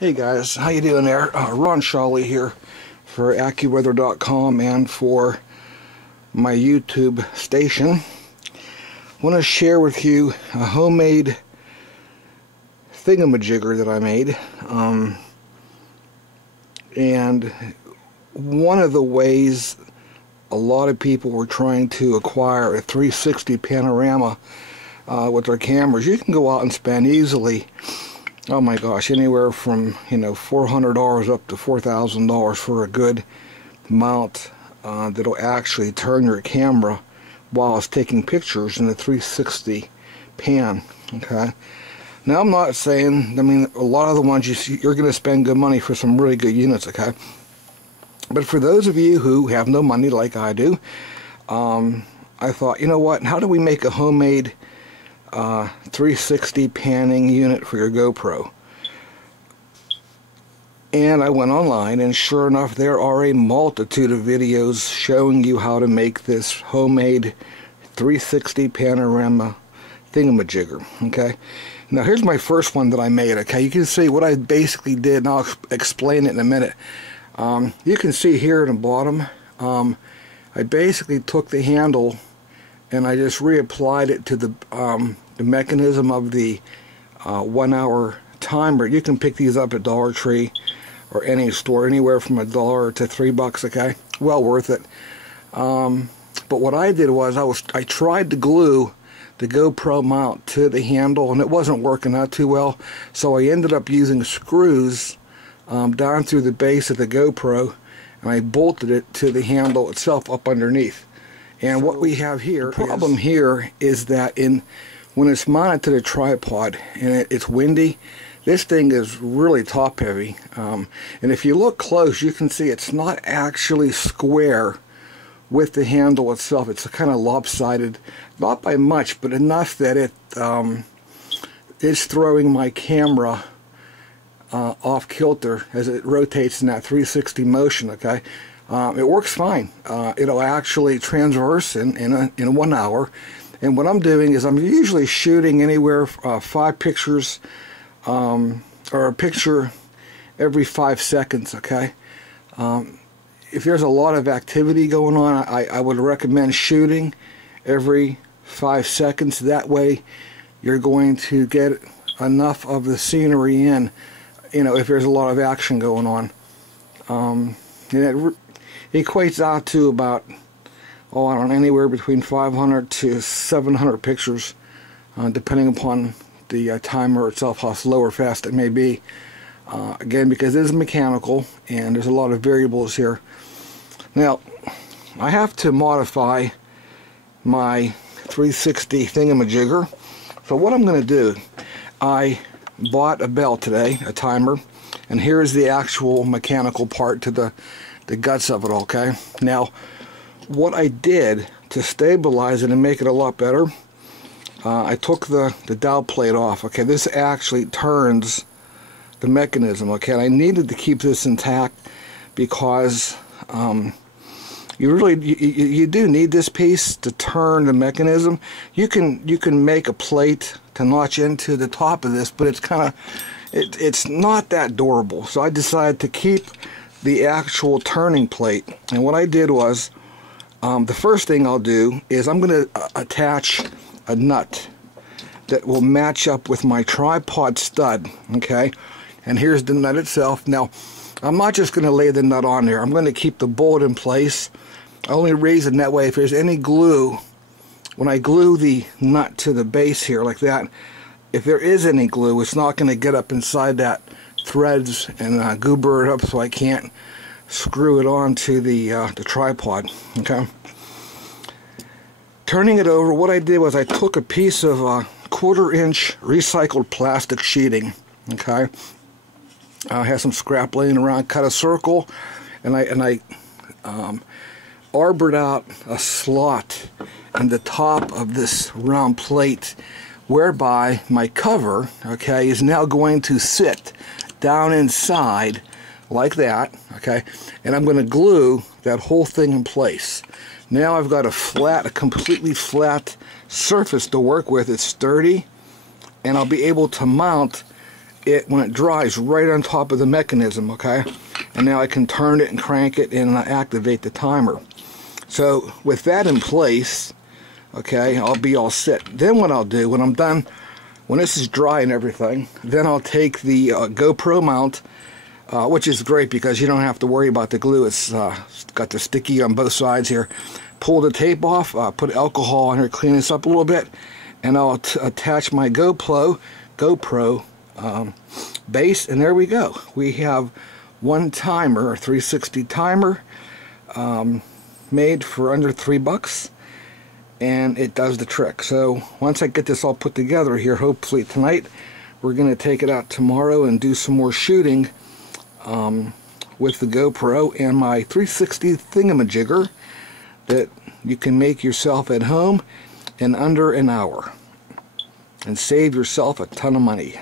Hey guys, how you doing there? Ron Shawley here for AccuWeather.com and for my YouTube station. I want to share with you a homemade thingamajigger that I made. And one of the ways a lot of people were trying to acquire a 360 panorama with their cameras, you can go out and spend easily, oh my gosh, anywhere from $400 up to $4,000 for a good mount that'll actually turn your camera while it's taking pictures in the 360 pan. Okay. Now I'm not saying, a lot of the ones you're going to spend good money for some really good units. Okay. But for those of you who have no money like I do, I thought, you know what? How do we make a homemade 360 panning unit for your GoPro? And I went online, and sure enough, there are a multitude of videos showing you how to make this homemade 360 panorama thingamajigger. Okay, now here's my first one that I made. Okay, you can see what I basically did, and I'll explain it in a minute. You can see here at the bottom, I basically took the handle and I just reapplied it to the mechanism of the 1 hour timer. You can pick these up at Dollar Tree or any store, anywhere from $1 to $3. Okay, well worth it. But what I did was I tried to glue the GoPro mount to the handle, and it wasn't working out too well. So I ended up using screws down through the base of the GoPro, and I bolted it to the handle itself up underneath. And what we have here, the problem here is that when it's mounted to the tripod and it's windy, this thing is really top heavy. And if you look close, you can see it's not actually square with the handle itself. It's kind of lopsided, not by much, but enough that it is throwing my camera off kilter as it rotates in that 360 motion. Okay, it works fine. It'll actually transverse in 1 hour. And what I'm doing is I'm usually shooting anywhere 5 pictures or a picture every 5 seconds. Okay, if there's a lot of activity going on, I would recommend shooting every 5 seconds. That way you're going to get enough of the scenery in, if there's a lot of action going on. And it equates out to about, I don't know, anywhere between 500 to 700 pictures, depending upon the timer itself, how slow or fast it may be. Again, because it is mechanical and there's a lot of variables here. Now, I have to modify my 360 thingamajigger. So what I'm going to do, I bought a bell today, a timer, and here is the actual mechanical part to the guts of it. Okay, now what I did to stabilize it and make it a lot better, I took the dowel plate off. Okay, this actually turns the mechanism. Okay, and I needed to keep this intact because you do need this piece to turn the mechanism. You can make a plate to notch into the top of this, but it's not that durable. So I decided to keep the actual turning plate. And what I did was, the first thing I'll do is I'm going to attach a nut that will match up with my tripod stud. Okay, and here's the nut itself. Now, I'm not just going to lay the nut on there. I'm going to keep the bolt in place. Only reason that way, if there's any glue, when I glue the nut to the base here like that, if there is any glue, it's not going to get up inside that threads and goober it up, so I can't screw it on to the tripod. Okay. Turning it over, what I did was I took a piece of 1/4-inch recycled plastic sheeting. Okay. I had some scrap laying around, cut a circle, and I arbored out a slot in the top of this round plate, whereby my cover, okay, is now going to sit down inside like that. Okay, and I'm going to glue that whole thing in place. Now I've got a completely flat surface to work with. It's sturdy, and I'll be able to mount it when it dries right on top of the mechanism, okay? And now I can turn it and crank it and activate the timer. So with that in place, okay, I'll be all set. Then what I'll do when I'm done, when this is dry and everything, then I'll take the GoPro mount, which is great because you don't have to worry about the glue. It's got the sticky on both sides here. Pull the tape off, put alcohol on here, clean this up a little bit, and I'll attach my GoPro base, and there we go. We have one timer, a 360 timer, made for under $3, and it does the trick. So once I get this all put together here, hopefully tonight, we're going to take it out tomorrow and do some more shooting with the GoPro and my 360 thingamajigger that you can make yourself at home in under an hour and save yourself a ton of money.